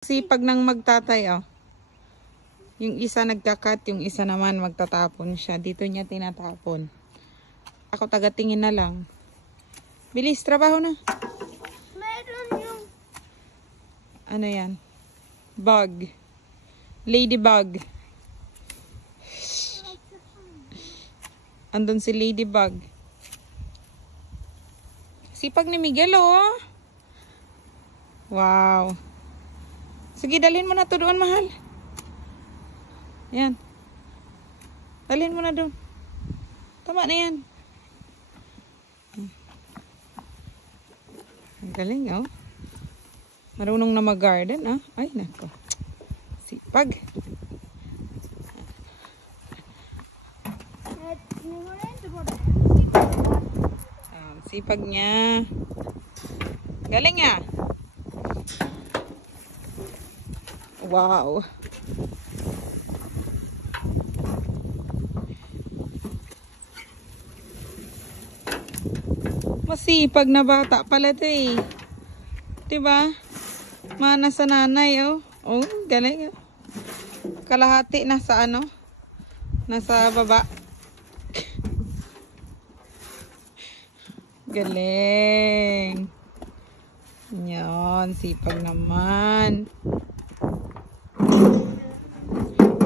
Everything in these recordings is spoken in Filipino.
Sipag ng magtatay, oh. Yung isa nagkakat, yung isa naman magtatapon siya. Dito niya tinatapon. Ako tagatingin na lang. Bilis, trabaho na. Meron yung... Ano yan? Bug. Ladybug. Andun si Ladybug. Sipag ni Miguel, oh. Wow. Sige, dalhin mo na to doon, mahal. Yan. Dalhin mo na doon. Tama na yan. Ang galing, oh. Marunong na mag-garden, ah. Ay, nako. Sipag. Sipag niya. Galing niya. Wow. Masipag na bata pala ito eh. Diba? Mana sa nanay, oh. Oh, galing, oh. Kalahati nasa ano? Nasa baba. Galing. Yan, sipag naman.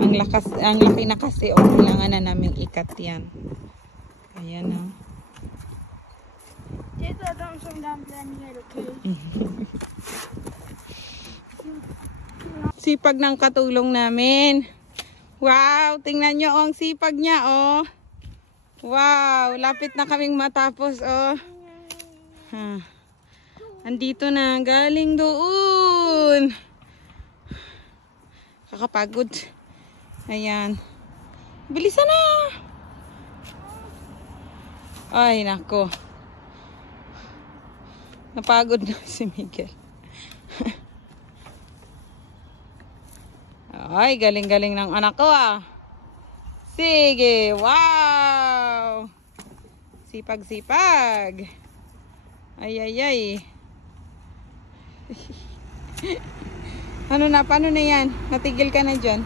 Ang laki na kasi, oh, kailangan na namin ikat yan. Ayan, oh. Dito daw sa damdamin nila, okay? Sipag ng katulong namin. Wow, tingnan nyo, oh, ang sipag niya, oh. Wow, lapit na kaming matapos, oh. Andito na, galing doon. Kakapagod. Ayan. Bilisan na. Ay, nako. Napagod na si Miguel. Ay, galing-galing ng anak ko, ah. Sige, wow. Sipag-sipag. Ay, ay, ay. Ano na, paano na yan? Natigil ka na dyan.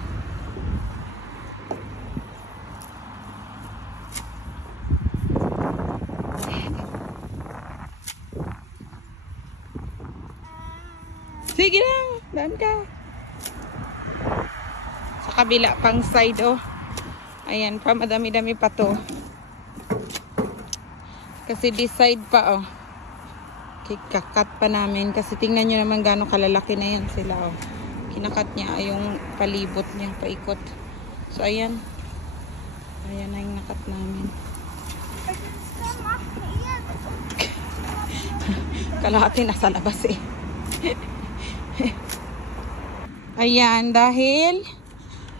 Sige lang, daan ka. Sa kabila pang side, oh. Ayan pa, madami-dami pa to. Kasi this side pa, oh. Kikakat pa namin. Kasi tingnan nyo naman gano'ng kalalaki na yan sila, oh. Kinakat niya yung palibot niya, paikot. So, ayan. Ayan na yung nakat namin. Kalahati nasa labas, eh. Ayan, dahil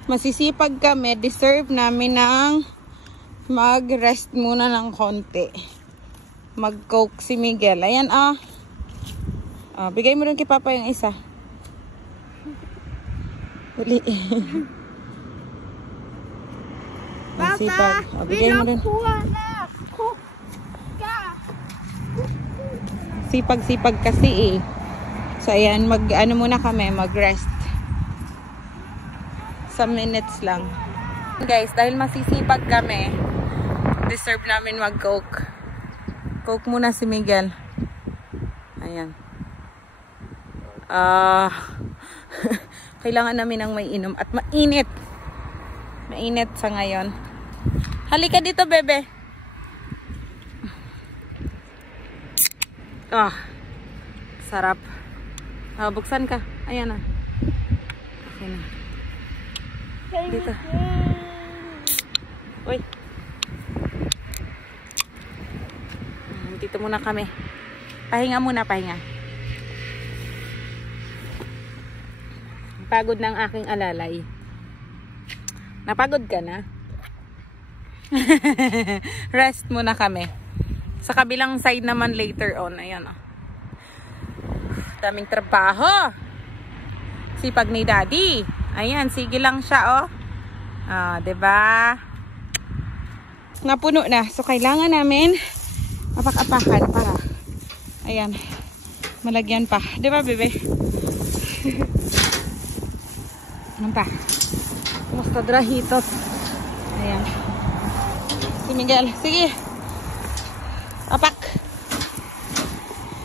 masisipag kami, deserve namin ng mag-rest muna ng konti. Mag-coke si Miguel. Ayan, ah. Bigay mo rin kay Papa yung isa. Dali. Papa, bigay mo rin. Sipag-sipag kasi, eh. So, ayan, ano muna kami, mag-rest. Some minutes lang. Guys, dahil masisipag kami, deserve namin mag-coke. Coke muna si Miguel. Ayan. Kailangan namin ng may inom. At mainit. Mainit sa ngayon. Halika dito, bebe. Sarap. Buksan ka. Ayan na. Okay na. Dito. Uy. Dito muna kami. Pahinga muna, pahinga. Pagod ng aking alalay. Napagod ka na? Rest muna kami. Sa kabilang side naman later on. Ayan, oh. Daming trabaho. Sipag ni Daddy. Ayan, sige lang siya, oh. Diba? Napuno na. So, kailangan namin apak-apakan para, ayan, malagyan pa. Diba, bebe? Ano pa? Kumusta drahitot? Ayan. Si Miguel. Sige. Apak.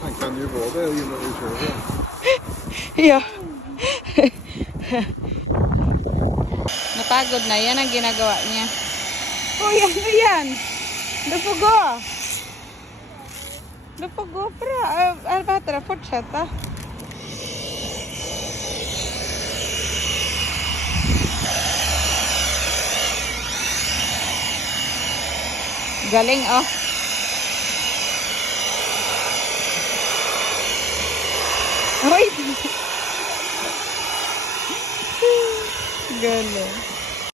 Han kan ju vara det innan vi kör hem. Yeah. Napagod na. Yan ang ginagawa niya. Uy, ano yan? Dupugo. Dupugo, pra. Albatra, fortsätta. Galing, oh. Uy! Galing.